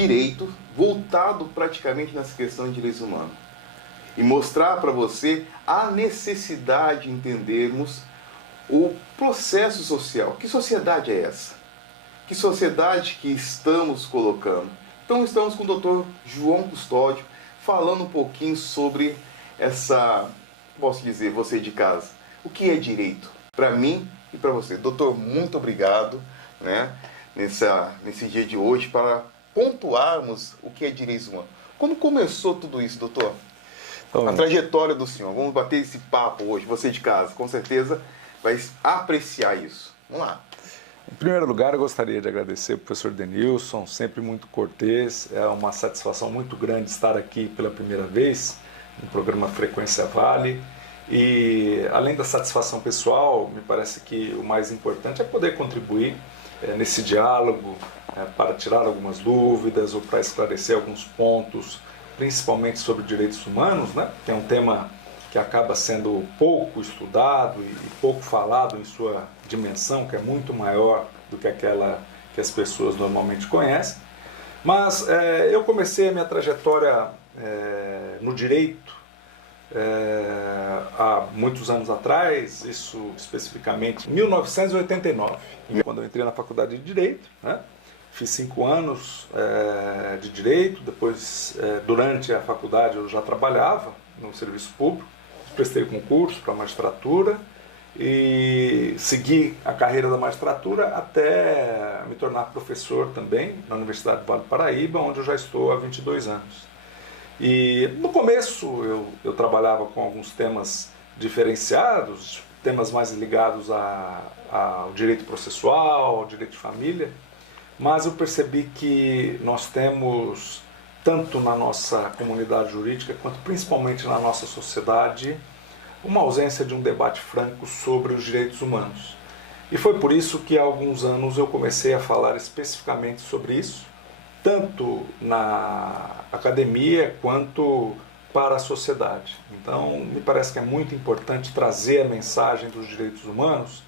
direito voltado praticamente nessa questão de direitos humanos. E mostrar para você a necessidade de entendermos o processo social. Que sociedade é essa? Que sociedade que estamos colocando? Então estamos com o Dr. João Custódio falando um pouquinho sobre essa, posso dizer, você de casa, o que é direito? Para mim e para você. Doutor, muito obrigado, né, nesse dia de hoje para pontuarmos o que é direitos humanos. Como começou tudo isso, doutor? A trajetória do senhor. Vamos bater esse papo hoje, você de casa, com certeza vai apreciar isso. Vamos lá. Em primeiro lugar, eu gostaria de agradecer ao professor Denilson, sempre muito cortês. É uma satisfação muito grande estar aqui pela primeira vez no programa Frequência Vale. E, além da satisfação pessoal, me parece que o mais importante é poder contribuir nesse diálogo para tirar algumas dúvidas ou para esclarecer alguns pontos, principalmente sobre direitos humanos, né? Que é um tema que acaba sendo pouco estudado e pouco falado em sua dimensão, que é muito maior do que aquela que as pessoas normalmente conhecem. Mas eu comecei a minha trajetória no direito há muitos anos atrás, isso especificamente em 1989, quando eu entrei na faculdade de Direito, né? Fiz 5 anos de Direito, depois, durante a faculdade, eu já trabalhava no serviço público, prestei concurso para a magistratura e segui a carreira da magistratura até me tornar professor também na Universidade do Vale do Paraíba, onde eu já estou há 22 anos. E no começo eu trabalhava com alguns temas diferenciados, temas mais ligados ao direito processual, ao direito de família, mas eu percebi que nós temos, tanto na nossa comunidade jurídica, quanto principalmente na nossa sociedade, uma ausência de um debate franco sobre os direitos humanos. E foi por isso que há alguns anos eu comecei a falar especificamente sobre isso, tanto na academia quanto para a sociedade. Então, me parece que é muito importante trazer a mensagem dos direitos humanos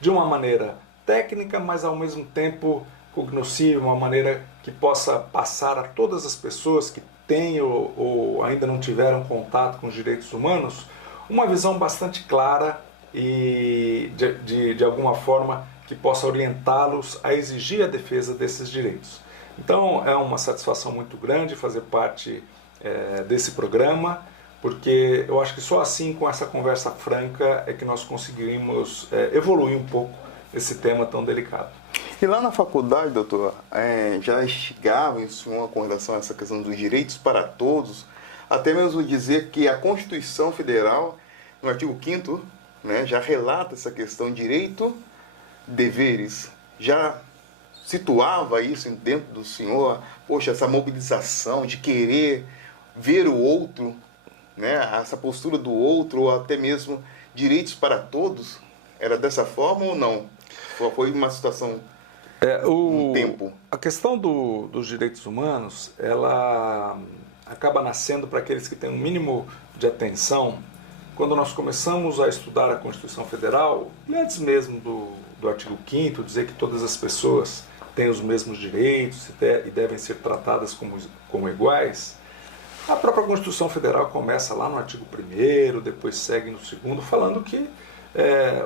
de uma maneira técnica, mas ao mesmo tempo cognoscível, uma maneira que possa passar a todas as pessoas que têm ou ainda não tiveram contato com os direitos humanos, uma visão bastante clara e de alguma forma que possa orientá-los a exigir a defesa desses direitos. Então é uma satisfação muito grande fazer parte desse programa, porque eu acho que só assim, com essa conversa franca, é que nós conseguimos evoluir um pouco esse tema tão delicado. E lá na faculdade, doutor, já instigava isso com relação a essa questão dos direitos para todos, até mesmo dizer que a Constituição Federal, no artigo 5º, né, já relata essa questão de direito, deveres, já situava isso dentro do senhor, poxa, essa mobilização de querer ver o outro, né, essa postura do outro, ou até mesmo direitos para todos, era dessa forma ou não? Foi uma situação, um tempo? A questão dos direitos humanos, ela acaba nascendo para aqueles que têm um mínimo de atenção. Quando nós começamos a estudar a Constituição Federal, e antes mesmo do artigo 5º, dizer que todas as pessoas têm os mesmos direitos e devem ser tratadas como iguais, a própria Constituição Federal começa lá no artigo 1º, depois segue no 2º, falando que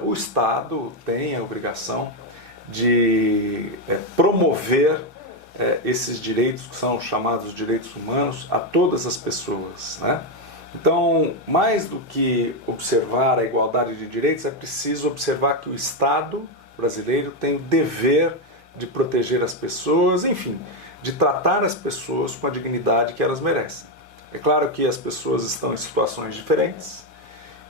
o Estado tem a obrigação de promover esses direitos, que são chamados direitos humanos, a todas as pessoas, né? Então, mais do que observar a igualdade de direitos, é preciso observar que o Estado brasileiro tem o dever de proteger as pessoas, enfim, de tratar as pessoas com a dignidade que elas merecem. É claro que as pessoas estão em situações diferentes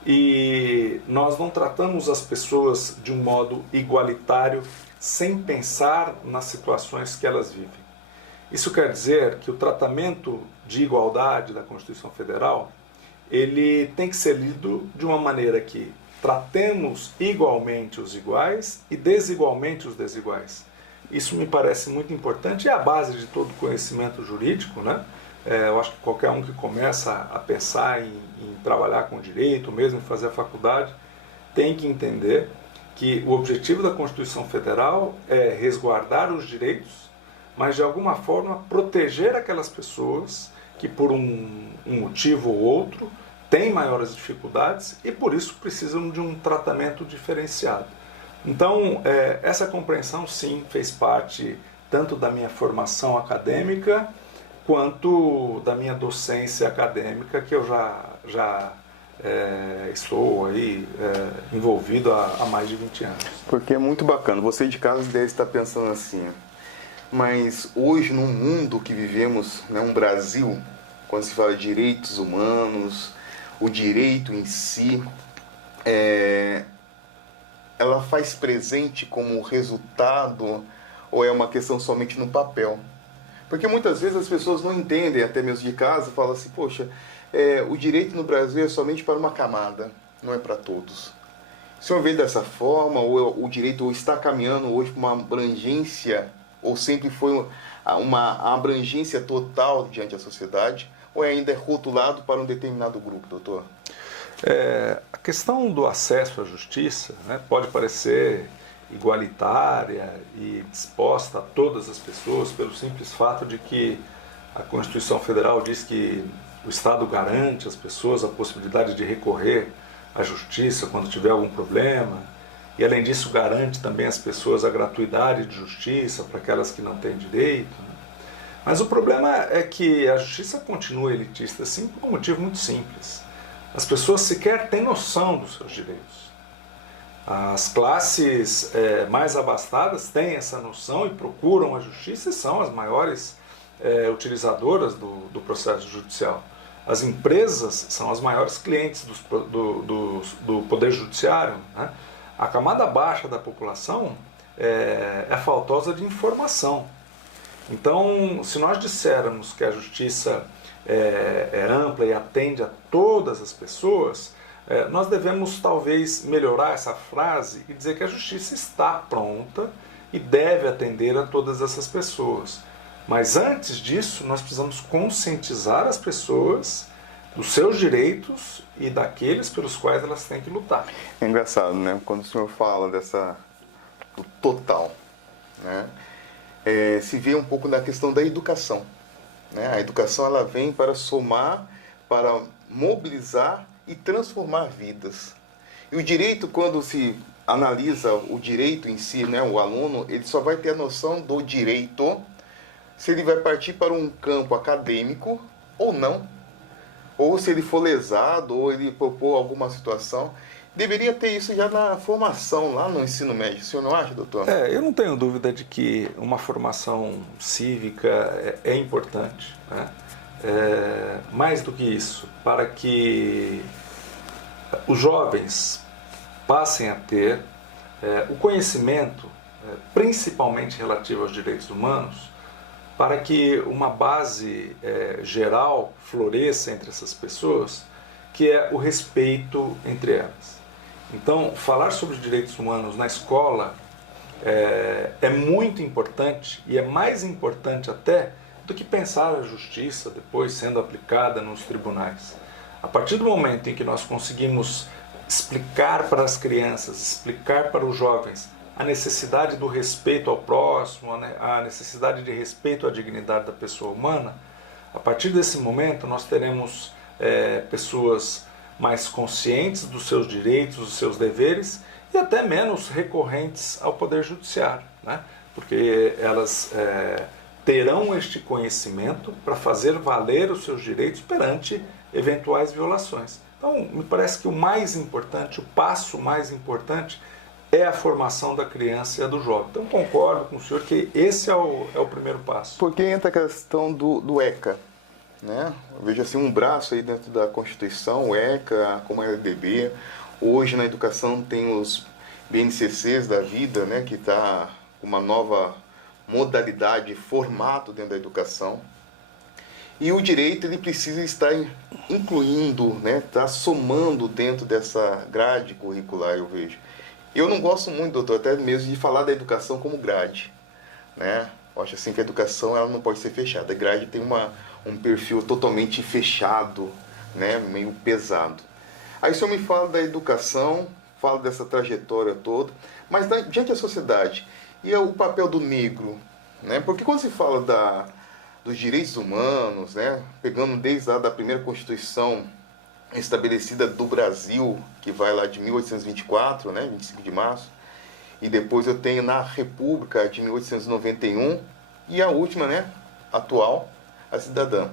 e nós não tratamos as pessoas de um modo igualitário sem pensar nas situações que elas vivem. Isso quer dizer que o tratamento de igualdade da Constituição Federal, ele tem que ser lido de uma maneira que tratemos igualmente os iguais e desigualmente os desiguais. Isso me parece muito importante e é a base de todo conhecimento jurídico, né? Eu acho que qualquer um que começa a pensar em trabalhar com direito, mesmo em fazer a faculdade, tem que entender que o objetivo da Constituição Federal é resguardar os direitos, mas de alguma forma proteger aquelas pessoas que por um motivo ou outro têm maiores dificuldades e por isso precisam de um tratamento diferenciado. Então, essa compreensão sim fez parte tanto da minha formação acadêmica quanto da minha docência acadêmica, que eu já estou aí envolvido há mais de 20 anos. Porque é muito bacana. Você de casa deve estar pensando assim, mas hoje no mundo que vivemos, né, um Brasil, quando se fala de direitos humanos, o direito em si, ela faz presente como resultado ou é uma questão somente no papel? Porque muitas vezes as pessoas não entendem, até mesmo de casa, falam assim, poxa, o direito no Brasil é somente para uma camada, não é para todos. O senhor vê dessa forma, ou o direito está caminhando hoje para uma abrangência, ou sempre foi uma abrangência total diante da sociedade, ou ainda é rotulado para um determinado grupo, doutor? A questão do acesso à justiça, né, pode parecer igualitária e disposta a todas as pessoas pelo simples fato de que a Constituição Federal diz que o Estado garante às pessoas a possibilidade de recorrer à justiça quando tiver algum problema e além disso garante também às pessoas a gratuidade de justiça para aquelas que não têm direito, né? Mas o problema é que a justiça continua elitista assim por um motivo muito simples. As pessoas sequer têm noção dos seus direitos. As classes mais abastadas têm essa noção e procuram a justiça e são as maiores utilizadoras do processo judicial. As empresas são as maiores clientes do Poder Judiciário, né? A camada baixa da população é faltosa de informação. Então, se nós dissermos que a justiça é ampla e atende a todas as pessoas, nós devemos talvez melhorar essa frase e dizer que a justiça está pronta e deve atender a todas essas pessoas. Mas antes disso, nós precisamos conscientizar as pessoas dos seus direitos e daqueles pelos quais elas têm que lutar. É engraçado, né? Quando o senhor fala do total, né? Se vê um pouco na questão da educação, né? A educação ela vem para somar, para mobilizar e transformar vidas. E o direito, quando se analisa o direito em si, né, o aluno, ele só vai ter a noção do direito se ele vai partir para um campo acadêmico ou não, ou se ele for lesado, ou ele propor alguma situação. Deveria ter isso já na formação, lá no ensino médio. O senhor não acha, doutor? Eu não tenho dúvida de que uma formação cívica é importante, né? Mais do que isso, para que os jovens passem a ter o conhecimento, principalmente relativo aos direitos humanos, para que uma base geral floresça entre essas pessoas, que é o respeito entre elas. Então, falar sobre direitos humanos na escola é muito importante e é mais importante até do que pensar a justiça depois sendo aplicada nos tribunais. A partir do momento em que nós conseguimos explicar para as crianças, explicar para os jovens a necessidade do respeito ao próximo, a necessidade de respeito à dignidade da pessoa humana, a partir desse momento nós teremos pessoas mais conscientes dos seus direitos, dos seus deveres e até menos recorrentes ao Poder Judiciário, né? Porque elas terão este conhecimento para fazer valer os seus direitos perante eventuais violações. Então, me parece que o mais importante, o passo mais importante é a formação da criança e do jovem. Então, concordo com o senhor que esse é o primeiro passo. Porque entra a questão do ECA, né? Eu vejo assim um braço aí dentro da Constituição, o ECA, como a LDB. Hoje na educação tem os BNCCs da vida, né? Que está com uma nova modalidade, formato dentro da educação. E o direito ele precisa estar incluindo, né? Tá somando dentro dessa grade curricular, eu vejo. Eu não gosto muito, doutor, até mesmo de falar da educação como grade, né? Eu acho assim que a educação ela não pode ser fechada. A grade tem um perfil totalmente fechado, né? Meio pesado. Aí o senhor me fala da educação, fala dessa trajetória toda, mas diante da sociedade, e o papel do negro, né? Porque quando se fala dos direitos humanos, né? Pegando desde lá da primeira Constituição estabelecida do Brasil, que vai lá de 1824, né? 25 de março, e depois eu tenho na República de 1891 e a última, né? Atual, a cidadã.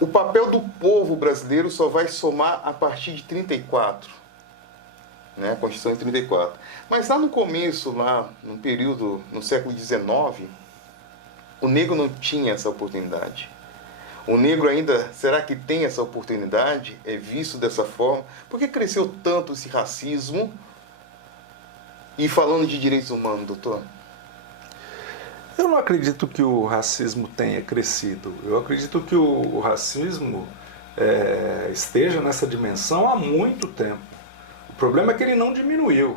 O papel do povo brasileiro só vai somar a partir de 34, né? A Constituição de 34. Mas lá no começo, lá no período, no século XIX, o negro não tinha essa oportunidade. O negro ainda, será que tem essa oportunidade? É visto dessa forma? Por que cresceu tanto esse racismo? E falando de direitos humanos, doutor? Eu não acredito que o racismo tenha crescido. Eu acredito que o racismo esteja nessa dimensão há muito tempo. O problema é que ele não diminuiu.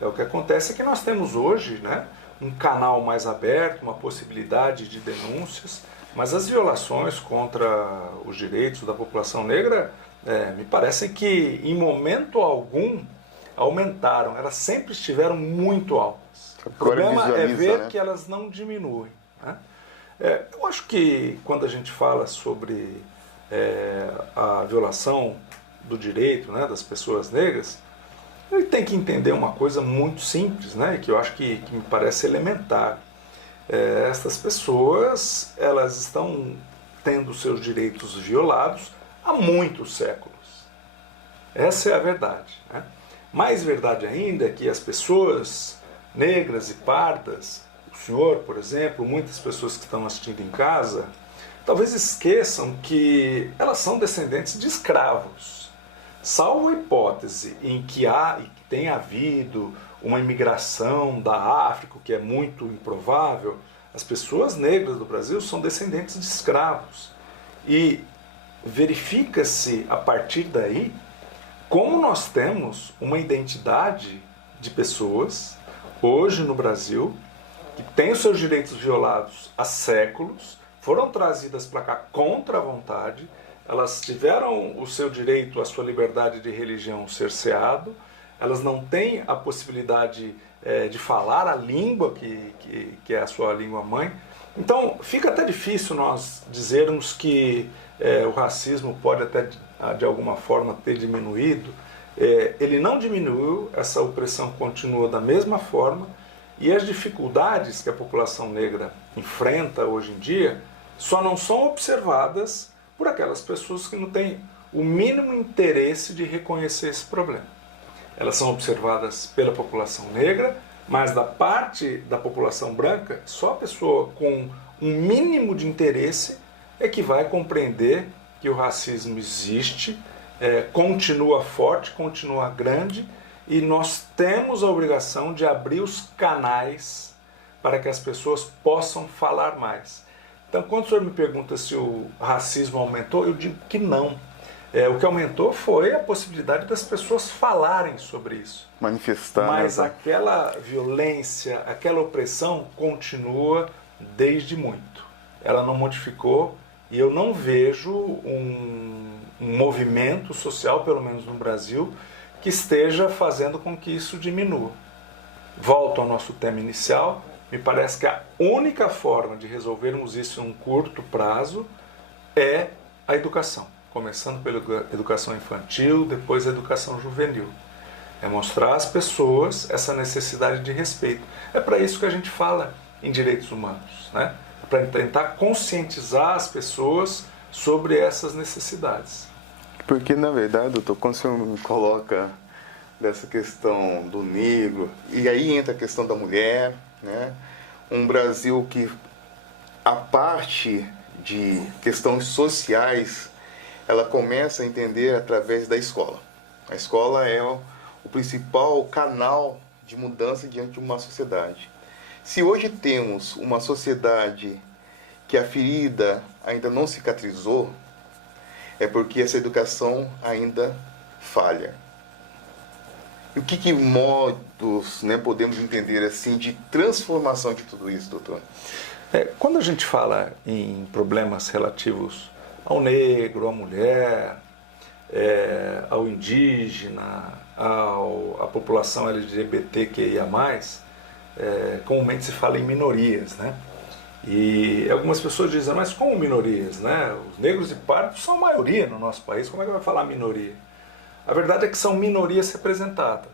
O que acontece é que nós temos hoje, né, um canal mais aberto, uma possibilidade de denúncias, mas as violações contra os direitos da população negra me parecem que em momento algum aumentaram, elas sempre estiveram muito altas. O problema é ver, né, que elas não diminuem, né? Eu acho que quando a gente fala sobre a violação do direito, né, das pessoas negras, ele tem que entender uma coisa muito simples, né, que eu acho que me parece elementar. Essas pessoas, elas estão tendo seus direitos violados há muitos séculos. Essa é a verdade, né? Mais verdade ainda é que as pessoas negras e pardas, o senhor, por exemplo, muitas pessoas que estão assistindo em casa, talvez esqueçam que elas são descendentes de escravos. Salvo a hipótese em que tenha havido uma imigração da África, que é muito improvável, as pessoas negras do Brasil são descendentes de escravos. E verifica-se a partir daí como nós temos uma identidade de pessoas hoje no Brasil que têm os seus direitos violados há séculos, foram trazidas para cá contra a vontade, elas tiveram o seu direito à sua liberdade de religião cerceado, elas não têm a possibilidade de falar a língua que é a sua língua mãe. Então fica até difícil nós dizermos que o racismo pode até de alguma forma ter diminuído. Ele não diminuiu, essa opressão continua da mesma forma, e as dificuldades que a população negra enfrenta hoje em dia só não são observadas por aquelas pessoas que não têm o mínimo interesse de reconhecer esse problema. Elas são observadas pela população negra, mas da parte da população branca, só a pessoa com um mínimo de interesse é que vai compreender que o racismo existe, continua forte, continua grande, e nós temos a obrigação de abrir os canais para que as pessoas possam falar mais. Então, quando o senhor me pergunta se o racismo aumentou, eu digo que não. O que aumentou foi a possibilidade das pessoas falarem sobre isso. Manifestar. Mas aquela violência, aquela opressão continua desde muito. Ela não modificou, e eu não vejo um movimento social, pelo menos no Brasil, que esteja fazendo com que isso diminua. Volto ao nosso tema inicial, me parece que a única forma de resolvermos isso em um curto prazo é a educação, começando pela educação infantil, depois a educação juvenil. É mostrar às pessoas essa necessidade de respeito. É para isso que a gente fala em direitos humanos, né? É para tentar conscientizar as pessoas sobre essas necessidades. Porque, na verdade, doutor, quando o senhor me coloca dessa questão do negro, e aí entra a questão da mulher, né? Um Brasil que, a parte de questões sociais, ela começa a entender através da escola. A escola é o principal canal de mudança diante de uma sociedade. Se hoje temos uma sociedade que a ferida ainda não cicatrizou, é porque essa educação ainda falha. E o que modos, né, podemos entender assim de transformação de tudo isso, doutor? Quando a gente fala em problemas relativos ao negro, à mulher, ao indígena, à população LGBTQIA+, comumente se fala em minorias, né? E algumas pessoas dizem, mas como minorias, né? Os negros e pardos são maioria no nosso país, como é que vai falar minoria? A verdade é que são minorias representadas.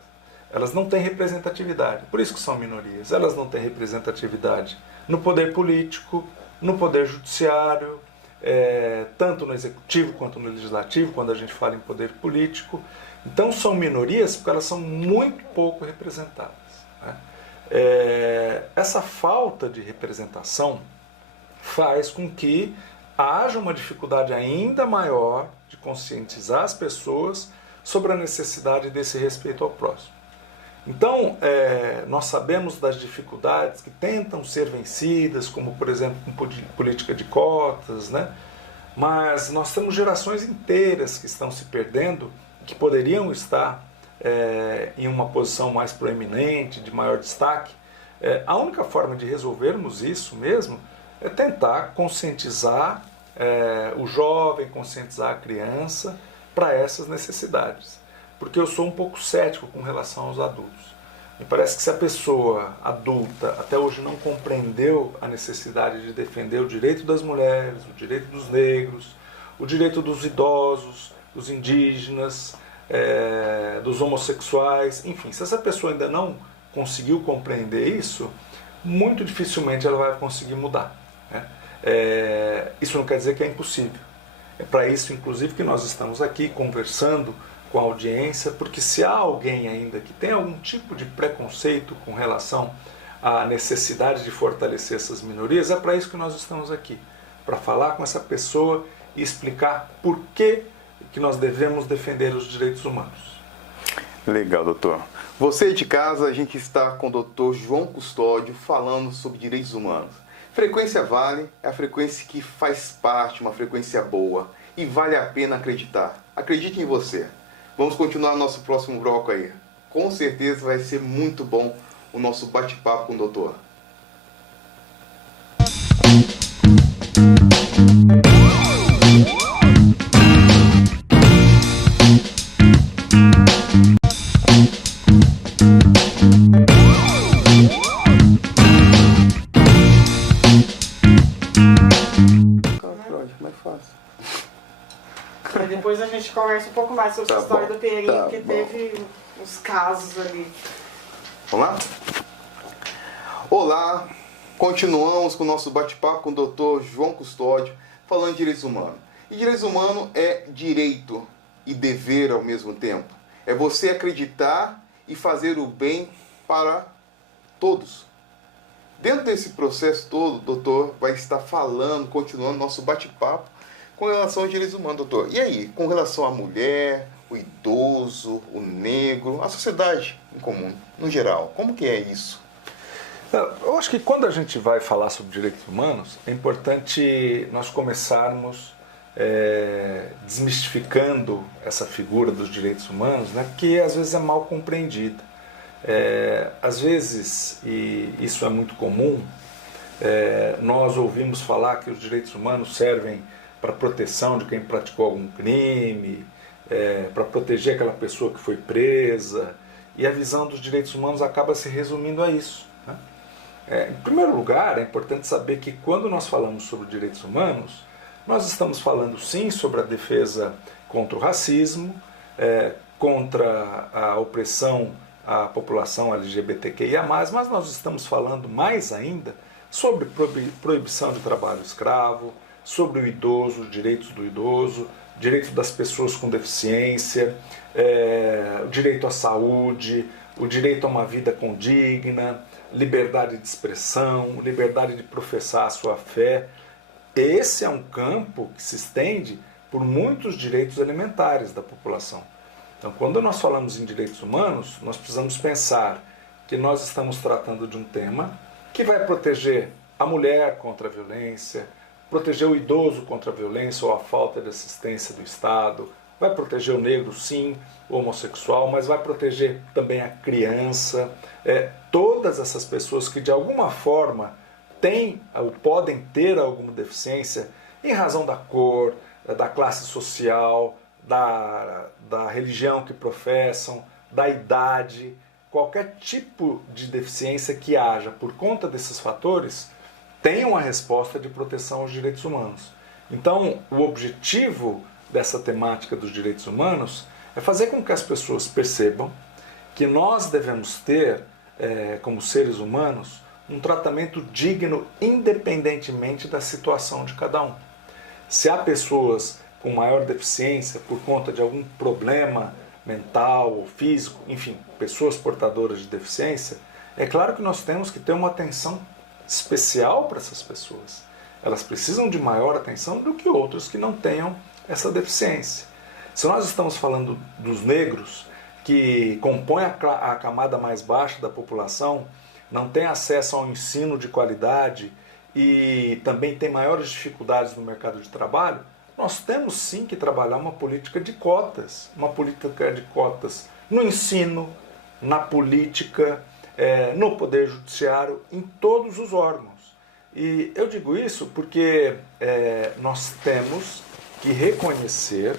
Elas não têm representatividade, por isso que são minorias. Elas não têm representatividade no poder político, no poder judiciário, tanto no executivo quanto no legislativo, quando a gente fala em poder político. Então são minorias porque elas são muito pouco representadas, né? Essa falta de representação faz com que haja uma dificuldade ainda maior de conscientizar as pessoas sobre a necessidade desse respeito ao próximo. Então, nós sabemos das dificuldades que tentam ser vencidas, como, por exemplo, com política de cotas, né? Mas nós temos gerações inteiras que estão se perdendo, que poderiam estar em uma posição mais proeminente, de maior destaque. A única forma de resolvermos isso mesmo é tentar conscientizar o jovem, conscientizar a criança para essas necessidades. Porque eu sou um pouco cético com relação aos adultos. Me parece que se a pessoa adulta até hoje não compreendeu a necessidade de defender o direito das mulheres, o direito dos negros, o direito dos idosos, dos indígenas, dos homossexuais, enfim, se essa pessoa ainda não conseguiu compreender isso, muito dificilmente ela vai conseguir mudar, né? Isso não quer dizer que é impossível. É para isso, inclusive, que nós estamos aqui conversando com a audiência, porque se há alguém ainda que tem algum tipo de preconceito com relação à necessidade de fortalecer essas minorias, é para isso que nós estamos aqui, para falar com essa pessoa e explicar por que nós devemos defender os direitos humanos. Legal, doutor. Você de casa, a gente está com o doutor João Custódio falando sobre direitos humanos. Frequência Vale é a frequência que faz parte, uma frequência boa, e vale a pena acreditar. Acredite em você. Vamos continuar nosso próximo bloco aí. Com certeza vai ser muito bom o nosso bate-papo com o doutor. Depois a gente conversa um pouco mais sobre a história do Pereirinho, porque teve uns casos ali. Vamos lá? Olá, continuamos com o nosso bate-papo com o doutor João Custódio, falando de direitos humanos. E direitos humanos é direito e dever ao mesmo tempo. É você acreditar e fazer o bem para todos. Dentro desse processo todo, o doutor vai estar falando, continuando nosso bate-papo com relação aos direitos humanos, doutor. E aí, com relação à mulher, o idoso, o negro, a sociedade em comum, no geral, como que é isso? Eu acho que quando a gente vai falar sobre direitos humanos, é importante nós começarmos desmistificando essa figura dos direitos humanos, né, que às vezes é mal compreendida. Às vezes, e isso é muito comum, nós ouvimos falar que os direitos humanos servem para proteção de quem praticou algum crime, para proteger aquela pessoa que foi presa, e a visão dos direitos humanos acaba se resumindo a isso, né? Em primeiro lugar, é importante saber que quando nós falamos sobre direitos humanos, nós estamos falando sim sobre a defesa contra o racismo, contra a opressão à população LGBTQIA+, mas nós estamos falando mais ainda sobre proibição de trabalho escravo, sobre o idoso, os direitos do idoso, direito das pessoas com deficiência, o direito à saúde, o direito a uma vida condigna, liberdade de expressão, liberdade de professar a sua fé. Esse é um campo que se estende por muitos direitos elementares da população. Então, quando nós falamos em direitos humanos, nós precisamos pensar que nós estamos tratando de um tema que vai proteger a mulher contra a violência, proteger o idoso contra a violência ou a falta de assistência do Estado, vai proteger o negro, sim, o homossexual, mas vai proteger também a criança, todas essas pessoas que de alguma forma têm ou podem ter alguma deficiência em razão da cor, da classe social, da religião que professam, da idade. qualquer tipo de deficiência que haja por conta desses fatores tem uma resposta de proteção aos direitos humanos. Então, o objetivo dessa temática dos direitos humanos é fazer com que as pessoas percebam que nós devemos ter, como seres humanos, um tratamento digno independentemente da situação de cada um. Se há pessoas com maior deficiência por conta de algum problema mental ou físico, enfim, pessoas portadoras de deficiência, é claro que nós temos que ter uma atenção especial para essas pessoas. Elas precisam de maior atenção do que outros que não tenham essa deficiência. Se nós estamos falando dos negros, que compõem a camada mais baixa da população, não têm acesso ao ensino de qualidade e também têm maiores dificuldades no mercado de trabalho, nós temos sim que trabalhar uma política de cotas no ensino, na política, no poder judiciário, em todos os órgãos. E eu digo isso porque nós temos que reconhecer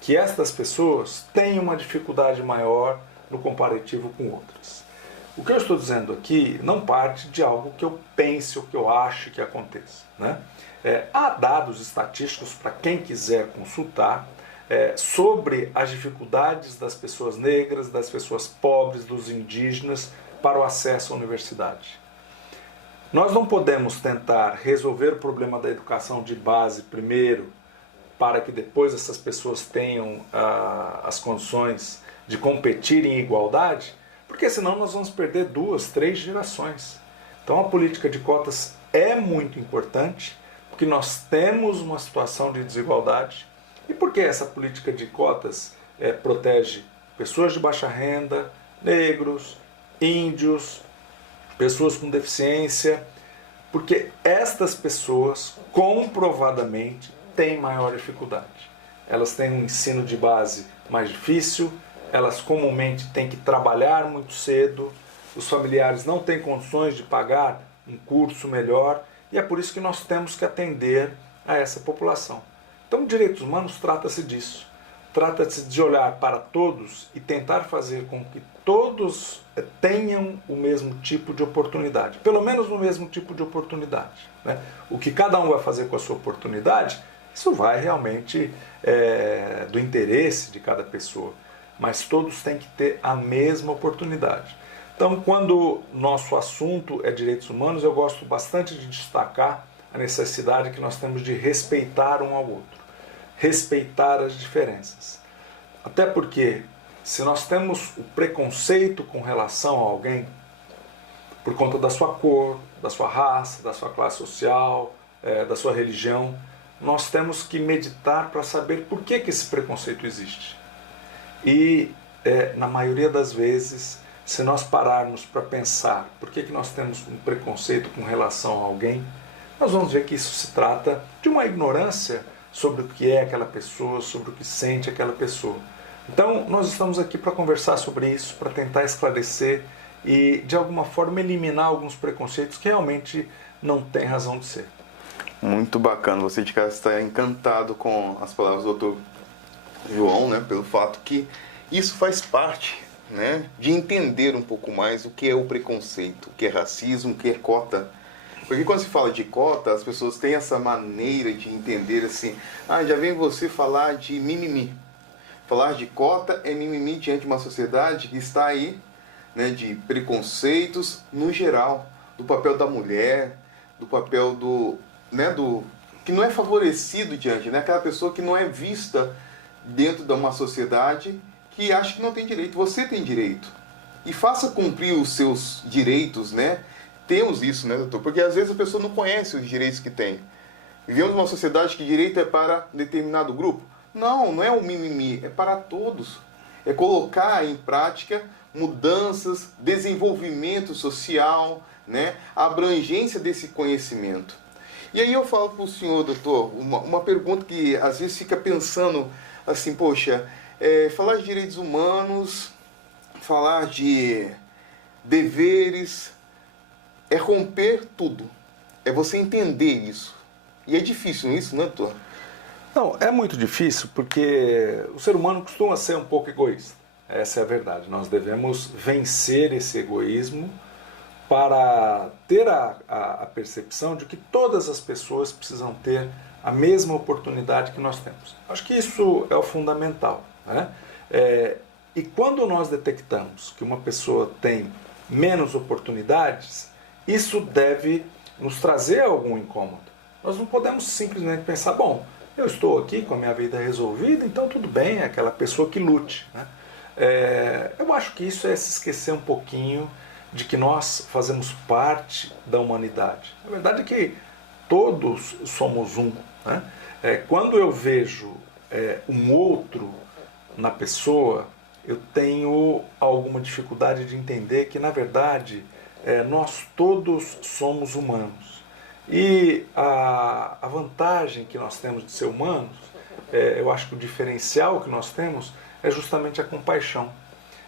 que estas pessoas têm uma dificuldade maior no comparativo com outras. O que eu estou dizendo aqui não parte de algo que eu pense ou que eu ache que aconteça, né? Há dados estatísticos para quem quiser consultar sobre as dificuldades das pessoas negras, das pessoas pobres, dos indígenas para o acesso à universidade. Nós não podemos tentar resolver o problema da educação de base primeiro, para que depois essas pessoas tenham as condições de competir em igualdade, porque senão nós vamos perder 2, 3 gerações. Então a política de cotas é muito importante, porque nós temos uma situação de desigualdade, e porque essa política de cotas protege pessoas de baixa renda, negros, índios, pessoas com deficiência, porque estas pessoas comprovadamente têm maior dificuldade. Elas têm um ensino de base mais difícil, elas comumente têm que trabalhar muito cedo, os familiares não têm condições de pagar um curso melhor, e é por isso que nós temos que atender a essa população. Então, direitos humanos trata-se disso. Trata-se de olhar para todos e tentar fazer com que todos tenham o mesmo tipo de oportunidade, pelo menos o mesmo tipo de oportunidade, né? O que cada um vai fazer com a sua oportunidade, isso vai realmente do interesse de cada pessoa, mas todos têm que ter a mesma oportunidade. Então, quando nosso assunto é direitos humanos, eu gosto bastante de destacar a necessidade que nós temos de respeitar um ao outro, respeitar as diferenças. Até porque, se nós temos o preconceito com relação a alguém, por conta da sua cor, da sua raça, da sua classe social, da sua religião, nós temos que meditar para saber por que esse preconceito existe. E, na maioria das vezes, se nós pararmos para pensar por que nós temos um preconceito com relação a alguém, nós vamos ver que isso se trata de uma ignorância sobre o que é aquela pessoa, sobre o que sente aquela pessoa. Então, nós estamos aqui para conversar sobre isso, para tentar esclarecer e, de alguma forma, eliminar alguns preconceitos que realmente não têm razão de ser. Muito bacana. Você de casa está encantado com as palavras do Dr. João, né? Pelo fato que isso faz parte, né, de entender um pouco mais o que é o preconceito, o que é racismo, o que é cota. Porque quando se fala de cota, as pessoas têm essa maneira de entender assim, já vem você falar de mimimi. Falar de cota é mimimi diante de uma sociedade que está aí, né, de preconceitos no geral, do papel da mulher, do papel do que não é favorecido diante, né, aquela pessoa que não é vista dentro de uma sociedade que acha que não tem direito. Você tem direito. E faça cumprir os seus direitos, né? Temos isso, né, doutor? Porque às vezes a pessoa não conhece os direitos que tem. Vivemos numa sociedade que direito é para determinado grupo. Não, não é o mimimi, é para todos. É colocar em prática mudanças, desenvolvimento social, né? A abrangência desse conhecimento. E aí eu falo para o senhor, doutor, uma pergunta que às vezes fica pensando assim, poxa, falar de direitos humanos, falar de deveres, é romper tudo. É você entender isso. E é difícil, não é isso, né, doutor? Não, é muito difícil porque o ser humano costuma ser um pouco egoísta, Essa é a verdade. Nós devemos vencer esse egoísmo para ter a percepção de que todas as pessoas precisam ter a mesma oportunidade que nós temos. Acho que isso é o fundamental, né? E quando nós detectamos que uma pessoa tem menos oportunidades, isso deve nos trazer algum incômodo. Nós não podemos simplesmente pensar, bom, eu estou aqui com a minha vida resolvida, então tudo bem, é aquela pessoa que lute, né? Eu acho que isso é se esquecer um pouquinho de que nós fazemos parte da humanidade. A verdade é que todos somos um, né? Quando eu vejo um outro na pessoa, eu tenho alguma dificuldade de entender que, na verdade, nós todos somos humanos. E a vantagem que nós temos de ser humanos, eu acho que o diferencial que nós temos é justamente a compaixão.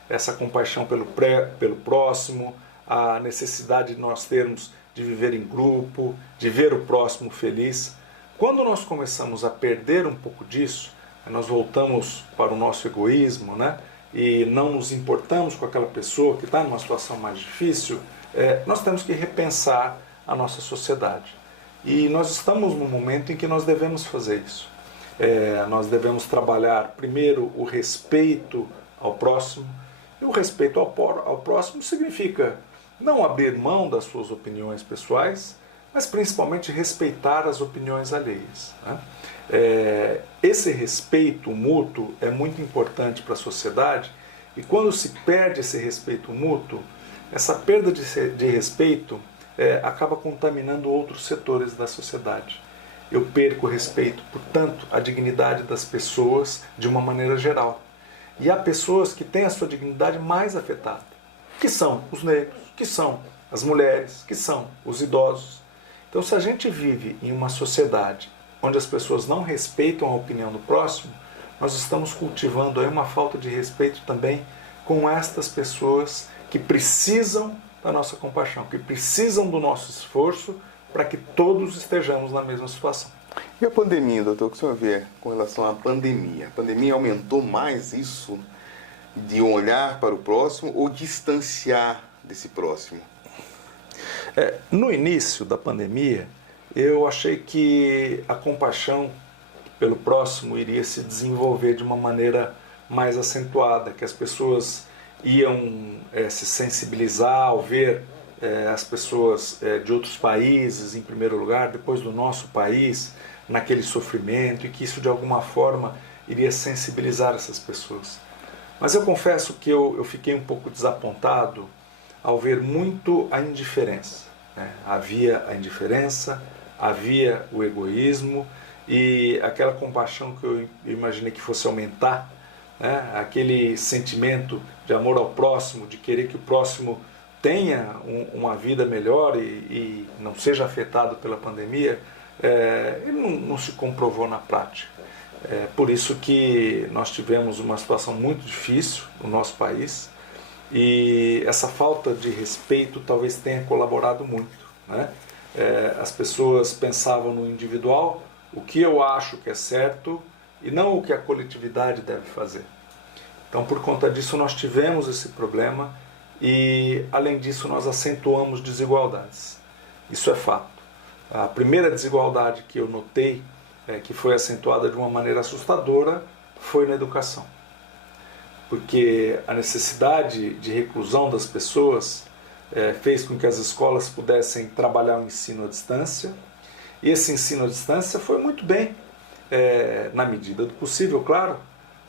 Essa compaixão pelo próximo, a necessidade de nós termos de viver em grupo, de ver o próximo feliz. Quando nós começamos a perder um pouco disso, nós voltamos para o nosso egoísmo, né? E não nos importamos com aquela pessoa que está numa situação mais difícil, nós temos que repensar a nossa sociedade. E nós estamos num momento em que nós devemos fazer isso. Nós devemos trabalhar primeiro o respeito ao próximo. E o respeito ao próximo significa não abrir mão das suas opiniões pessoais, mas principalmente respeitar as opiniões alheias, né? Esse respeito mútuo é muito importante para a sociedade, e quando se perde esse respeito mútuo, essa perda de respeito acaba contaminando outros setores da sociedade. Eu perco o respeito, portanto, a dignidade das pessoas de uma maneira geral. E há pessoas que têm a sua dignidade mais afetada, que são os negros, que são as mulheres, que são os idosos. Então, se a gente vive em uma sociedade onde as pessoas não respeitam a opinião do próximo, nós estamos cultivando aí uma falta de respeito também com estas pessoas que precisam da nossa compaixão, que precisam do nosso esforço para que todos estejamos na mesma situação. E a pandemia, doutor, o que o senhor vê com relação à pandemia? A pandemia aumentou mais isso de um olhar para o próximo ou distanciar desse próximo? No início da pandemia, eu achei que a compaixão pelo próximo iria se desenvolver de uma maneira mais acentuada, que as pessoas iam se sensibilizar ao ver as pessoas de outros países, em primeiro lugar, depois do nosso país, naquele sofrimento, e que isso de alguma forma iria sensibilizar essas pessoas. Mas eu confesso que eu fiquei um pouco desapontado ao ver muito a indiferença, né? Havia a indiferença, havia o egoísmo e aquela compaixão que eu imaginei que fosse aumentar, né? Aquele sentimento de amor ao próximo, de querer que o próximo tenha uma vida melhor e não seja afetado pela pandemia, ele não se comprovou na prática. Por isso que nós tivemos uma situação muito difícil no nosso país e essa falta de respeito talvez tenha colaborado muito, né? As pessoas pensavam no individual, o que eu acho que é certo e não o que a coletividade deve fazer. Então, por conta disso, nós tivemos esse problema e, além disso, nós acentuamos desigualdades. Isso é fato. A primeira desigualdade que eu notei, que foi acentuada de uma maneira assustadora, foi na educação. Porque a necessidade de reclusão das pessoas fez com que as escolas pudessem trabalhar o ensino à distância. E esse ensino à distância foi muito bem, na medida do possível, claro,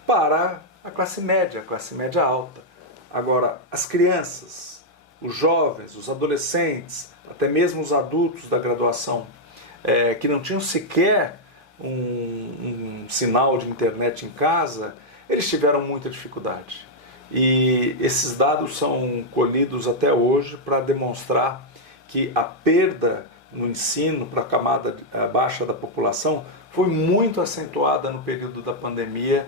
para a classe média alta. Agora, as crianças, os jovens, os adolescentes, até mesmo os adultos da graduação, que não tinham sequer um sinal de internet em casa, eles tiveram muita dificuldade. E esses dados são colhidos até hoje para demonstrar que a perda no ensino para a camada baixa da população foi muito acentuada no período da pandemia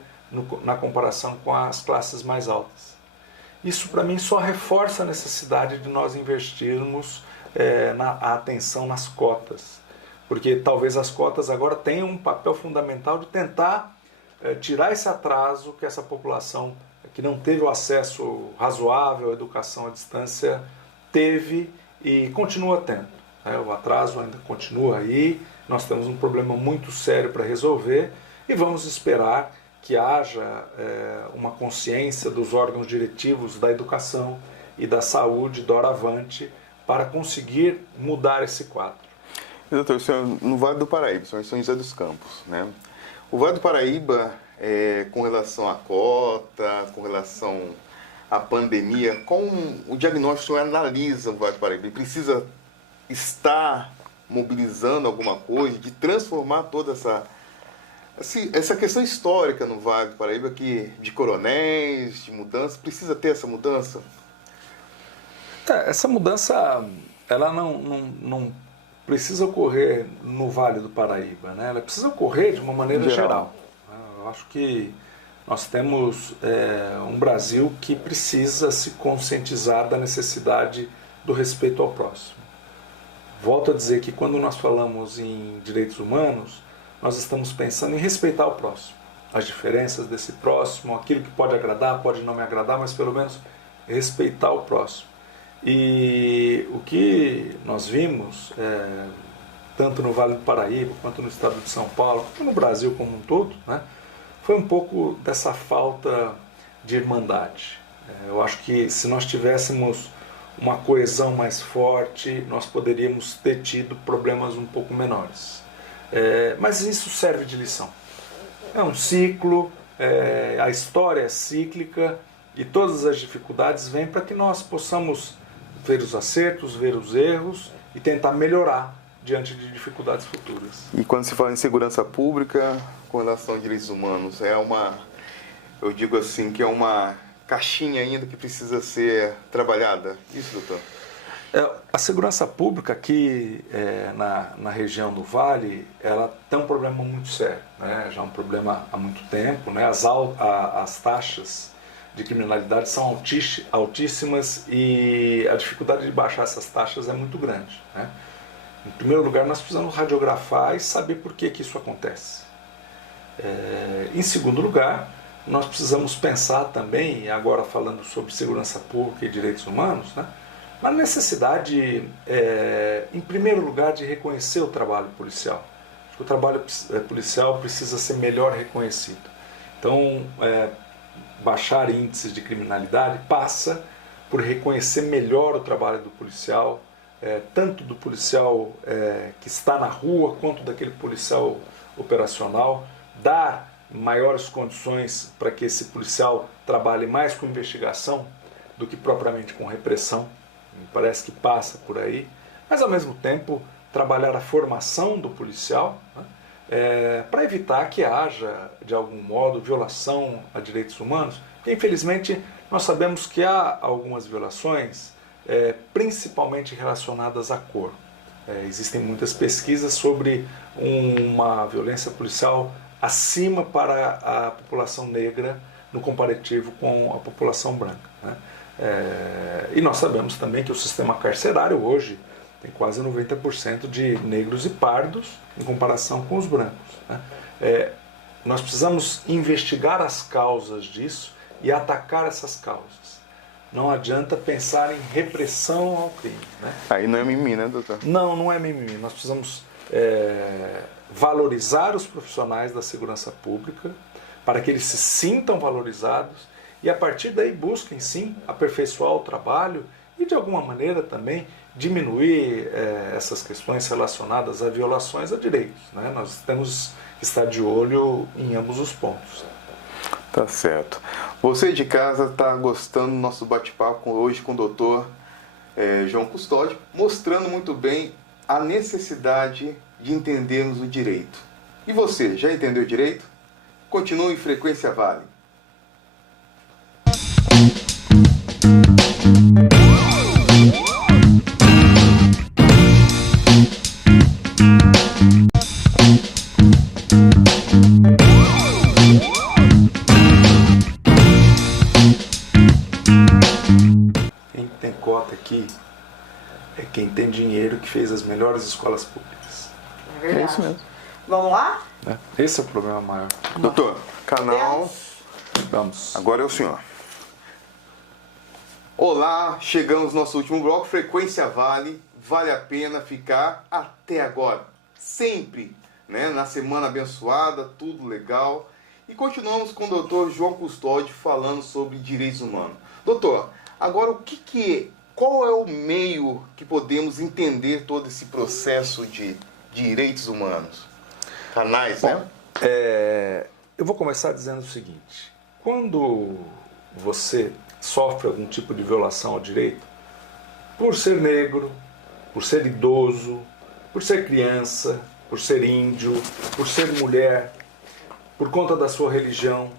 na comparação com as classes mais altas. Isso para mim só reforça a necessidade de nós investirmos a atenção nas cotas, porque talvez as cotas agora tenham um papel fundamental de tentar tirar esse atraso que essa população que não teve o acesso razoável à educação à distância, teve e continua tendo. O atraso ainda continua aí, nós temos um problema muito sério para resolver e vamos esperar que haja uma consciência dos órgãos diretivos da educação e da saúde, doravante, para conseguir mudar esse quadro. Doutor, o senhor no Vale do Paraíba, o senhor em São José dos Campos, né? O Vale do Paraíba, com relação à cota, com relação à pandemia, com o diagnóstico, o senhor analisa o Vale do Paraíba? Ele precisa estar mobilizando alguma coisa, de transformar toda essa questão histórica no Vale do Paraíba, de coronéis, de mudança, precisa ter essa mudança? Essa mudança, ela não precisa ocorrer no Vale do Paraíba, né? Ela precisa ocorrer de uma maneira geral. Eu acho que nós temos um Brasil que precisa se conscientizar da necessidade do respeito ao próximo. Volto a dizer que quando nós falamos em direitos humanos, nós estamos pensando em respeitar o próximo, as diferenças desse próximo, aquilo que pode agradar, pode não me agradar, mas pelo menos respeitar o próximo. E o que nós vimos, tanto no Vale do Paraíba, quanto no estado de São Paulo, quanto no Brasil como um todo, né, foi um pouco dessa falta de irmandade. Eu acho que se nós tivéssemos uma coesão mais forte, nós poderíamos ter tido problemas um pouco menores. Mas isso serve de lição. É um ciclo, a história é cíclica e todas as dificuldades vêm para que nós possamos ver os acertos, ver os erros e tentar melhorar diante de dificuldades futuras. E quando se fala em segurança pública, com relação a direitos humanos, eu digo assim, que é uma caixinha ainda que precisa ser trabalhada. Isso, doutor? A segurança pública aqui na região do Vale, ela tem um problema muito sério, né? Já é um problema há muito tempo, né? As taxas de criminalidade são altíssimas e a dificuldade de baixar essas taxas é muito grande, né? Em primeiro lugar, nós precisamos radiografar e saber por que isso acontece. Em segundo lugar, nós precisamos pensar também, agora falando sobre segurança pública e direitos humanos, né, na necessidade, em primeiro lugar, de reconhecer o trabalho policial. Acho que o trabalho policial precisa ser melhor reconhecido. Então, baixar índices de criminalidade passa por reconhecer melhor o trabalho do policial, tanto do policial que está na rua, quanto daquele policial operacional, dar maiores condições para que esse policial trabalhe mais com investigação do que propriamente com repressão. Me parece que passa por aí, mas ao mesmo tempo trabalhar a formação do policial, né, para evitar que haja de algum modo violação a direitos humanos, porque infelizmente nós sabemos que há algumas violações, principalmente relacionadas à cor. Existem muitas pesquisas sobre uma violência policial acima para a população negra no comparativo com a população branca, né? E nós sabemos também que o sistema carcerário hoje tem quase 90% de negros e pardos em comparação com os brancos, né? Nós precisamos investigar as causas disso e atacar essas causas. Não adianta pensar em repressão ao crime, né? Aí não é mimimi, né, doutor? Não é mimimi. Nós precisamos valorizar os profissionais da segurança pública para que eles se sintam valorizados e a partir daí busquem sim aperfeiçoar o trabalho e de alguma maneira também diminuir essas questões relacionadas a violações a direitos, né? Nós temos que estar de olho em ambos os pontos. Tá certo. Você de casa está gostando do nosso bate-papo hoje com o doutor João Custódio, mostrando muito bem a necessidade de entendermos o direito. E você, já entendeu o direito? Continue em Frequência Vale. Quem tem cota aqui é quem tem dinheiro, que fez as melhores escolas públicas. É verdade. É isso mesmo. Vamos lá? Esse é o problema maior. Doutor, canal... Vamos. Agora é o senhor. Olá, chegamos no nosso último bloco, Frequência Vale. Vale a pena ficar até agora. Sempre, né? Na semana abençoada, tudo legal. E continuamos com o doutor João Custódio falando sobre direitos humanos. Doutor, agora qual é o meio que podemos entender todo esse processo de direitos humanos? Canais, né? Eu vou começar dizendo o seguinte. Quando você sofre algum tipo de violação ao direito, por ser negro, por ser idoso, por ser criança, por ser índio, por ser mulher, por conta da sua religião,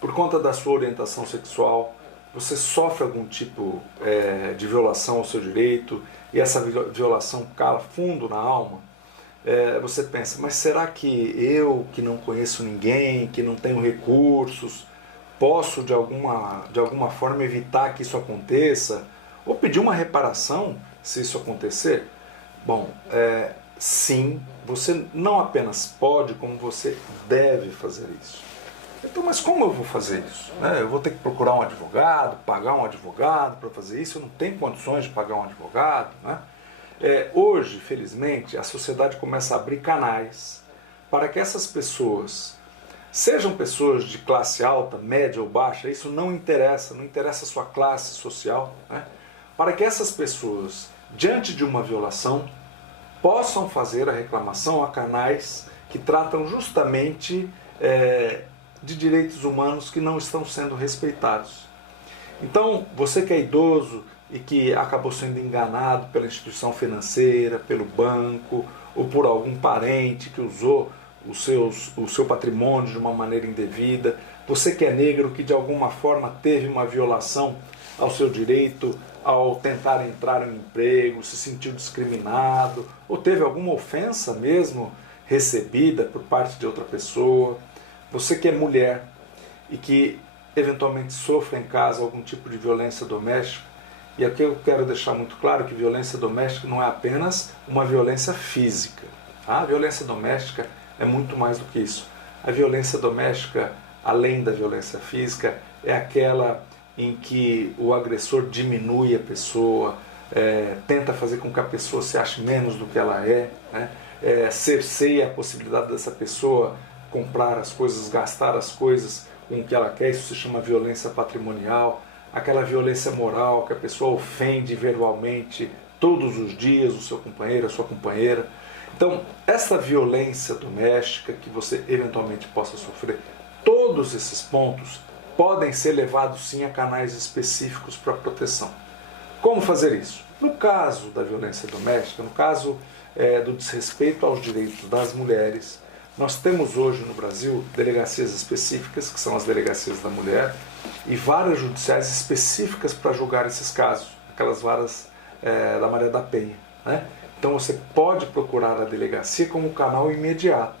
por conta da sua orientação sexual, você sofre algum tipo de violação ao seu direito e essa violação cala fundo na alma, você pensa, mas será que eu, que não conheço ninguém, que não tenho recursos, posso de alguma forma evitar que isso aconteça? Ou pedir uma reparação se isso acontecer? Bom, sim, você não apenas pode, como você deve fazer isso. Então, mas como eu vou fazer isso? Eu vou ter que procurar um advogado, pagar um advogado para fazer isso? Eu não tenho condições de pagar um advogado, né? Hoje, felizmente, a sociedade começa a abrir canais para que essas pessoas, sejam pessoas de classe alta, média ou baixa, isso não interessa a sua classe social, né? Para que essas pessoas, diante de uma violação, possam fazer a reclamação a canais que tratam justamente de direitos humanos que não estão sendo respeitados. Então, você que é idoso e que acabou sendo enganado pela instituição financeira, pelo banco ou por algum parente que usou o seu patrimônio de uma maneira indevida, você que é negro, que de alguma forma teve uma violação ao seu direito ao tentar entrar em um emprego, se sentiu discriminado ou teve alguma ofensa mesmo recebida por parte de outra pessoa, você que é mulher e que eventualmente sofre em casa algum tipo de violência doméstica, e aqui eu quero deixar muito claro que violência doméstica não é apenas uma violência física. A violência doméstica é muito mais do que isso. A violência doméstica, além da violência física, é aquela em que o agressor diminui a pessoa, tenta fazer com que a pessoa se ache menos do que ela é, né? Cerceia a possibilidade dessa pessoa comprar as coisas, gastar as coisas com o que ela quer. Isso se chama violência patrimonial. Aquela violência moral que a pessoa ofende verbalmente todos os dias o seu companheiro, a sua companheira. Então, essa violência doméstica que você eventualmente possa sofrer, todos esses pontos podem ser levados sim a canais específicos para proteção. Como fazer isso? No caso da violência doméstica, no caso do desrespeito aos direitos das mulheres, nós temos hoje no Brasil delegacias específicas, que são as delegacias da mulher, e varas judiciais específicas para julgar esses casos, aquelas varas da Maria da Penha, né? Então você pode procurar a delegacia como canal imediato.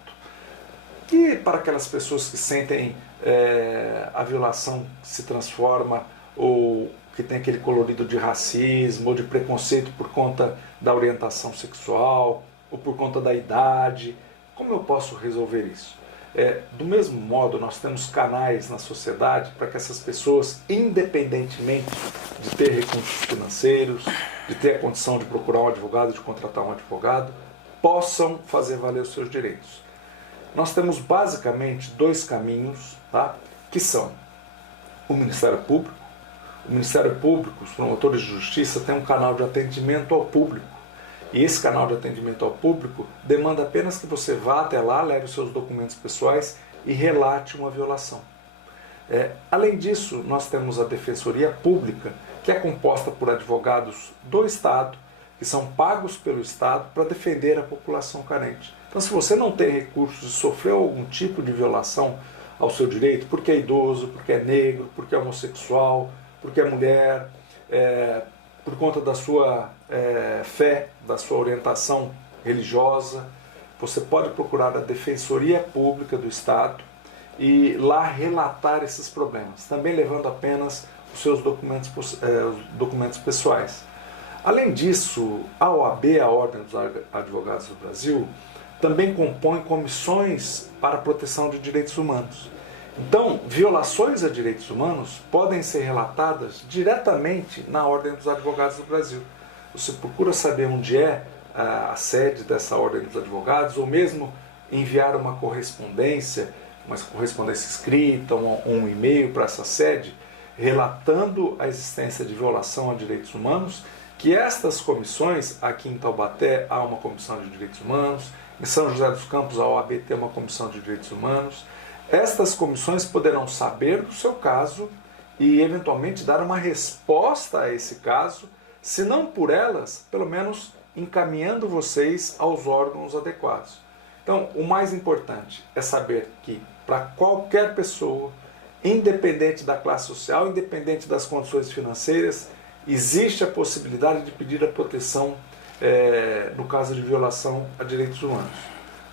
E para aquelas pessoas que sentem a violação se transforma ou que tem aquele colorido de racismo ou de preconceito por conta da orientação sexual ou por conta da idade, como eu posso resolver isso? Do mesmo modo, nós temos canais na sociedade para que essas pessoas, independentemente de ter recursos financeiros, de ter a condição de procurar um advogado, de contratar um advogado, possam fazer valer os seus direitos. Nós temos basicamente dois caminhos, tá? Que são o Ministério Público. O Ministério Público, os promotores de justiça, têm um canal de atendimento ao público. E esse canal de atendimento ao público demanda apenas que você vá até lá, leve os seus documentos pessoais e relate uma violação. Além disso, nós temos a Defensoria Pública, que é composta por advogados do Estado, que são pagos pelo Estado para defender a população carente. Então, se você não tem recursos e sofreu algum tipo de violação ao seu direito, porque é idoso, porque é negro, porque é homossexual, porque é mulher, por conta da sua fé, da sua orientação religiosa, você pode procurar a Defensoria Pública do Estado e lá relatar esses problemas, também levando apenas os seus documentos pessoais. Além disso, a OAB, a Ordem dos Advogados do Brasil, também compõe comissões para a proteção de direitos humanos. Então, violações a direitos humanos podem ser relatadas diretamente na Ordem dos Advogados do Brasil. Você procura saber onde é a sede dessa Ordem dos Advogados, ou mesmo enviar uma correspondência escrita, um e-mail para essa sede, relatando a existência de violação a direitos humanos, que estas comissões, aqui em Taubaté há uma comissão de direitos humanos, em São José dos Campos a OAB tem uma comissão de direitos humanos. Estas comissões poderão saber do seu caso e eventualmente dar uma resposta a esse caso, se não por elas, pelo menos encaminhando vocês aos órgãos adequados. Então, o mais importante é saber que para qualquer pessoa, independente da classe social, independente das condições financeiras, existe a possibilidade de pedir a proteção no caso de violação a direitos humanos.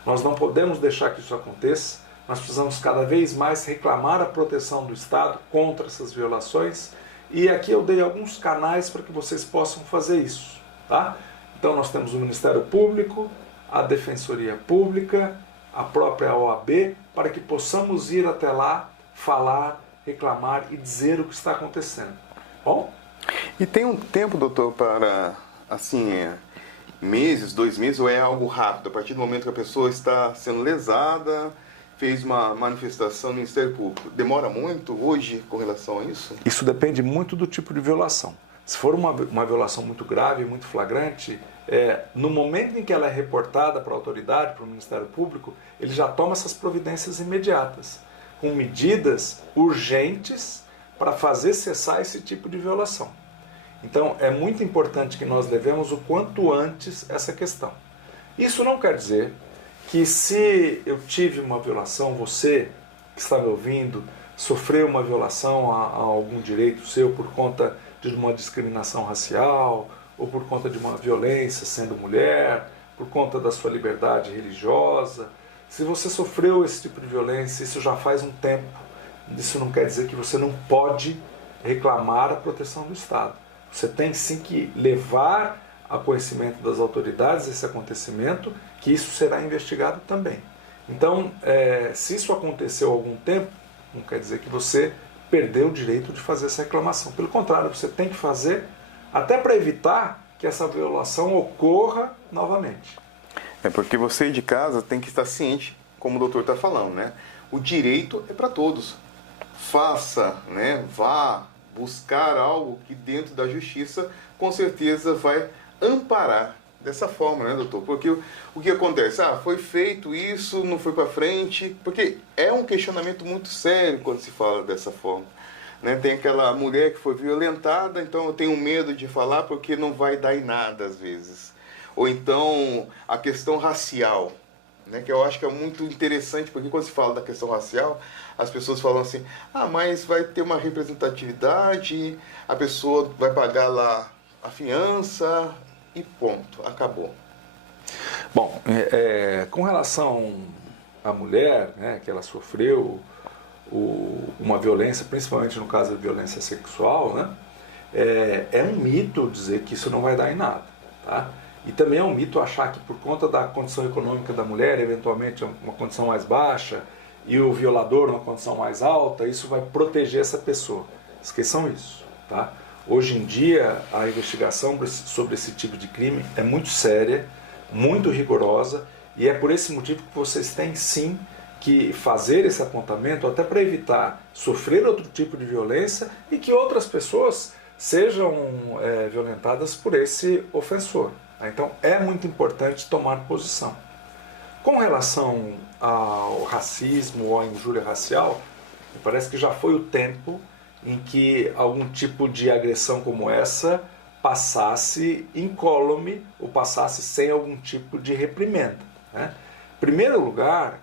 Nós não podemos deixar que isso aconteça, nós precisamos cada vez mais reclamar a proteção do Estado contra essas violações, e aqui eu dei alguns canais para que vocês possam fazer isso. Tá? Então nós temos o Ministério Público, a Defensoria Pública, a própria OAB, para que possamos ir até lá, falar, reclamar e dizer o que está acontecendo. Bom? E tem um tempo, doutor, para, assim, meses, 2 meses, ou é algo rápido? A partir do momento que a pessoa está sendo lesada, fez uma manifestação no Ministério Público, demora muito hoje com relação a isso? Isso depende muito do tipo de violação. Se for uma violação muito grave, muito flagrante, no momento em que ela é reportada para a autoridade, para o Ministério Público, ele já toma essas providências imediatas, com medidas urgentes para fazer cessar esse tipo de violação. Então, é muito importante que nós levemos o quanto antes essa questão. Isso não quer dizer que se eu tive uma violação, você que está me ouvindo, sofreu uma violação a algum direito seu por conta de uma discriminação racial, ou por conta de uma violência sendo mulher, por conta da sua liberdade religiosa. Se você sofreu esse tipo de violência, isso já faz um tempo, isso não quer dizer que você não pode reclamar a proteção do Estado. Você tem sim que levar a conhecimento das autoridades esse acontecimento, que isso será investigado também. Então, se isso aconteceu há algum tempo, não quer dizer que você perdeu o direito de fazer essa reclamação. Pelo contrário, você tem que fazer até para evitar que essa violação ocorra novamente. É porque você de casa tem que estar ciente, como o doutor está falando, né? O direito é para todos. Faça, né? Vá buscar algo que dentro da justiça com certeza vai amparar dessa forma, né, doutor? Porque o que acontece? Foi feito isso, não foi para frente, porque é um questionamento muito sério quando se fala dessa forma. Né? Tem aquela mulher que foi violentada, então eu tenho medo de falar porque não vai dar em nada às vezes. Ou então a questão racial, né? Que eu acho que é muito interessante, porque quando se fala da questão racial, as pessoas falam assim, mas vai ter uma representatividade, a pessoa vai pagar lá a fiança e ponto, acabou. Bom, com relação à mulher, né, que ela sofreu uma violência, principalmente no caso da violência sexual, né, é um mito dizer que isso não vai dar em nada. Tá? E também é um mito achar que por conta da condição econômica da mulher, eventualmente uma condição mais baixa, e o violador numa condição mais alta, isso vai proteger essa pessoa. Esqueçam isso. Tá? Hoje em dia, a investigação sobre esse tipo de crime é muito séria, muito rigorosa, e é por esse motivo que vocês têm sim que fazer esse apontamento, até para evitar sofrer outro tipo de violência e que outras pessoas sejam violentadas por esse ofensor. Então é muito importante tomar posição. Com relação ao racismo ou à injúria racial, me parece que já foi o tempo em que algum tipo de agressão como essa passasse incólume ou passasse sem algum tipo de reprimenda. Né? Em primeiro lugar,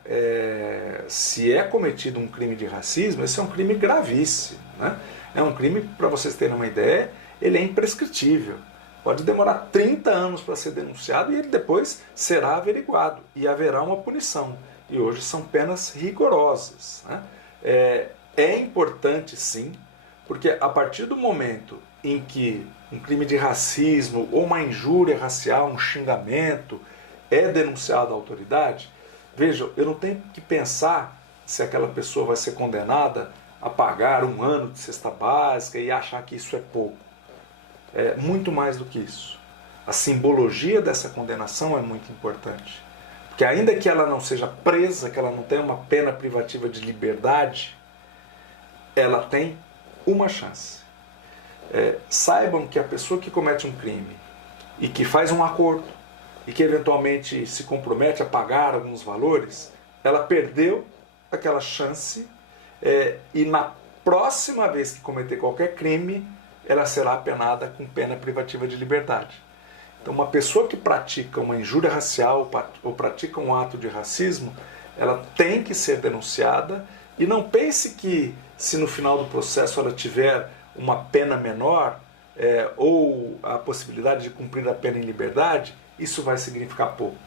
se é cometido um crime de racismo, esse é um crime gravíssimo. Né? É um crime, para vocês terem uma ideia, ele é imprescritível. Pode demorar 30 anos para ser denunciado e ele depois será averiguado e haverá uma punição. E hoje são penas rigorosas. Né? É importante sim, porque a partir do momento em que um crime de racismo ou uma injúria racial, um xingamento, é denunciado à autoridade, vejam, eu não tenho que pensar se aquela pessoa vai ser condenada a pagar 1 ano de cesta básica e achar que isso é pouco. É muito mais do que isso. A simbologia dessa condenação é muito importante. Porque ainda que ela não seja presa, que ela não tenha uma pena privativa de liberdade, ela tem uma chance. Saibam que a pessoa que comete um crime e que faz um acordo e que eventualmente se compromete a pagar alguns valores, ela perdeu aquela chance e na próxima vez que cometer qualquer crime, ela será penada com pena privativa de liberdade. Então, uma pessoa que pratica uma injúria racial ou pratica um ato de racismo, ela tem que ser denunciada, e não pense que se no final do processo ela tiver uma pena menor ou a possibilidade de cumprir a pena em liberdade, isso vai significar pouco.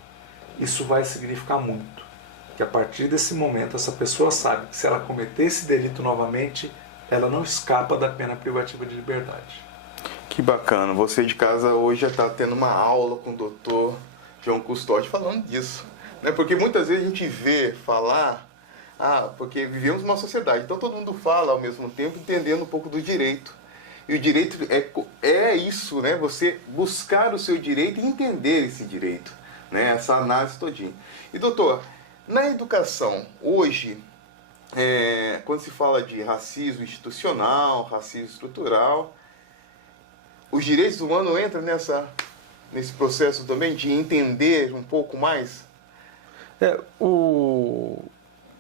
Isso vai significar muito. Que a partir desse momento essa pessoa sabe que se ela cometer esse delito novamente, ela não escapa da pena privativa de liberdade. Que bacana. Você de casa hoje já está tendo uma aula com o doutor João Custódio falando disso. Né? Porque muitas vezes a gente vê falar, porque vivemos numa sociedade, então todo mundo fala ao mesmo tempo, entendendo um pouco do direito. E o direito é isso, né? Você buscar o seu direito e entender esse direito, né? Essa análise todinha. E doutor, na educação, hoje, quando se fala de racismo institucional, racismo estrutural, os direitos humanos entram nesse processo também de entender um pouco mais?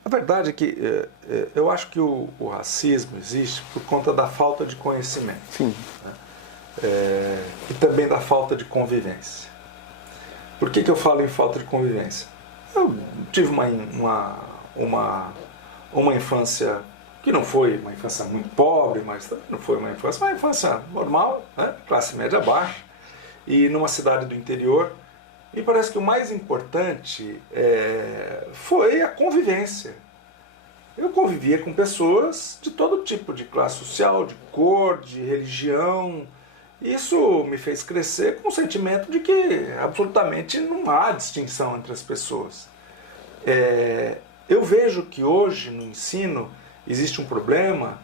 A verdade é que eu acho que o racismo existe por conta da falta de conhecimento. Sim. Né? E também da falta de convivência. Por que eu falo em falta de convivência? Eu tive uma infância que não foi uma infância muito pobre, mas também não foi uma infância normal, né? Classe média baixa, e numa cidade do interior. E parece que o mais importante foi a convivência. Eu convivia com pessoas de todo tipo, de classe social, de cor, de religião. Isso me fez crescer com o sentimento de que absolutamente não há distinção entre as pessoas. Eu vejo que hoje no ensino existe um problema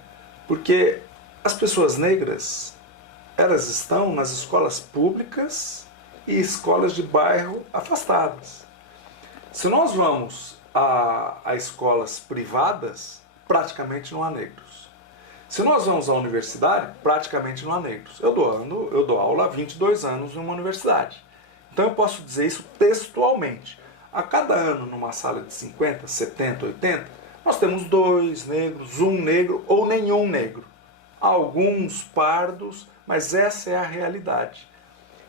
porque as pessoas negras, elas estão nas escolas públicas e escolas de bairro afastadas. Se nós vamos a escolas privadas, praticamente não há negros. Se nós vamos à universidade, praticamente não há negros. Eu dou aula há 22 anos em uma universidade. Então eu posso dizer isso textualmente. A cada ano, numa sala de 50, 70, 80, nós temos 2 negros, 1 negro ou nenhum negro. Alguns pardos, mas essa é a realidade.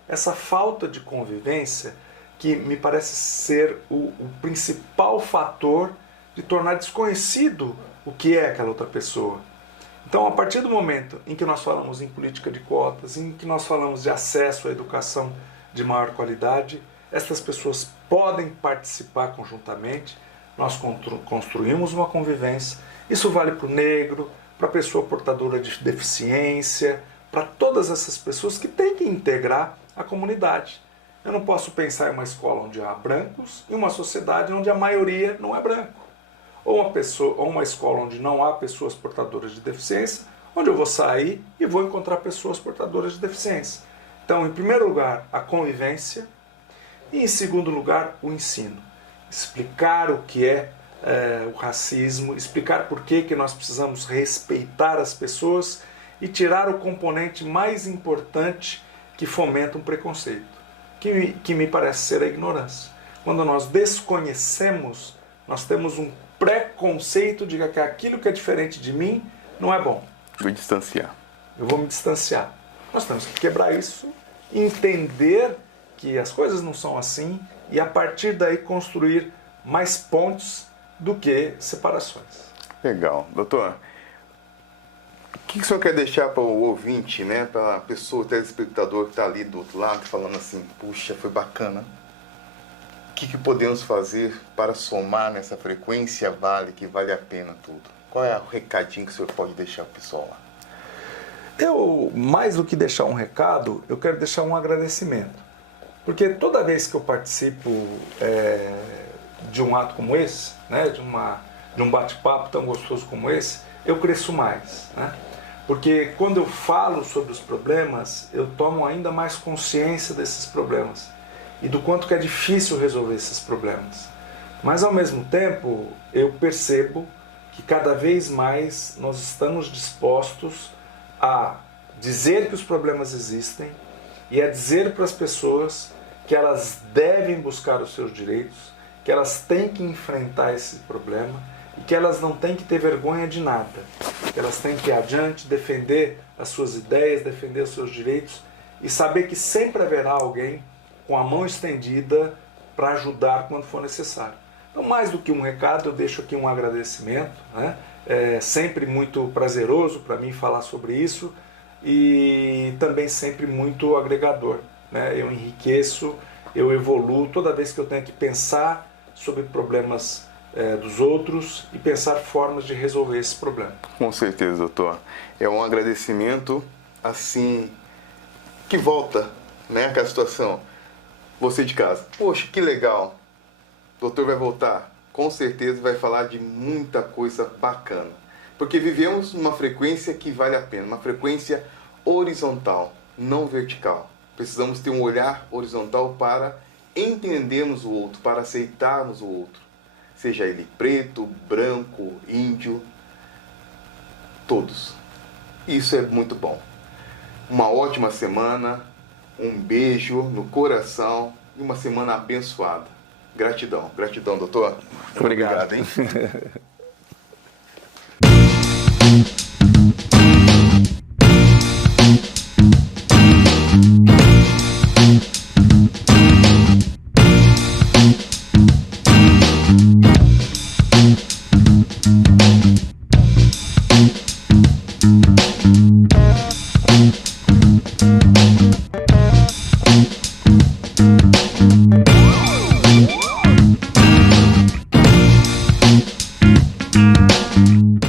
Essa falta de convivência que me parece ser o principal fator de tornar desconhecido o que é aquela outra pessoa. Então, a partir do momento em que nós falamos em política de cotas, em que nós falamos de acesso à educação de maior qualidade, essas pessoas podem participar conjuntamente, nós construímos uma convivência. Isso vale para o negro, para a pessoa portadora de deficiência, para todas essas pessoas que têm que integrar a comunidade. Eu não posso pensar em uma escola onde há brancos e uma sociedade onde a maioria não é branco. Ou uma escola onde não há pessoas portadoras de deficiência, onde eu vou sair e vou encontrar pessoas portadoras de deficiência. Então, em primeiro lugar, a convivência e, em segundo lugar, o ensino. Explicar o que é o racismo, explicar por que nós precisamos respeitar as pessoas e tirar o componente mais importante que fomenta um preconceito, que me parece ser a ignorância. Quando nós desconhecemos, nós temos um preconceito de que aquilo que é diferente de mim não é bom. Vou distanciar. Eu vou me distanciar. Nós temos que quebrar isso, entender que as coisas não são assim e a partir daí construir mais pontos do que separações. Legal. Doutor, o que o senhor quer deixar para o ouvinte, né, para a pessoa, o telespectador que está ali do outro lado, falando assim, puxa, foi bacana. O que podemos fazer para somar nessa frequência que vale a pena tudo? Qual é o recadinho que o senhor pode deixar para o pessoal lá? Eu, mais do que deixar um recado, eu quero deixar um agradecimento. Porque toda vez que eu participo de um ato como esse, né, de um bate-papo tão gostoso como esse, eu cresço mais, né? Porque quando eu falo sobre os problemas, eu tomo ainda mais consciência desses problemas e do quanto que é difícil resolver esses problemas. Mas ao mesmo tempo, eu percebo que cada vez mais nós estamos dispostos a dizer que os problemas existem e a dizer para as pessoas que elas devem buscar os seus direitos, que elas têm que enfrentar esse problema e que elas não têm que ter vergonha de nada, que elas têm que ir adiante, defender as suas ideias, defender os seus direitos e saber que sempre haverá alguém com a mão estendida para ajudar quando for necessário. Então, mais do que um recado, eu deixo aqui um agradecimento, né? É sempre muito prazeroso para mim falar sobre isso e também sempre muito agregador, né? Eu enriqueço, eu evoluo toda vez que eu tenho que pensar sobre problemas dos outros e pensar formas de resolver esse problema. Com certeza, doutor. É um agradecimento assim que volta, né, aquela situação. Você de casa, poxa, que legal. O doutor vai voltar, com certeza vai falar de muita coisa bacana. Porque vivemos numa frequência que vale a pena, uma frequência horizontal, não vertical. Precisamos ter um olhar horizontal para entendermos o outro, para aceitarmos o outro. Seja ele preto, branco, índio, todos. Isso é muito bom. Uma ótima semana, um beijo no coração e uma semana abençoada. Gratidão, doutor. Obrigado, hein?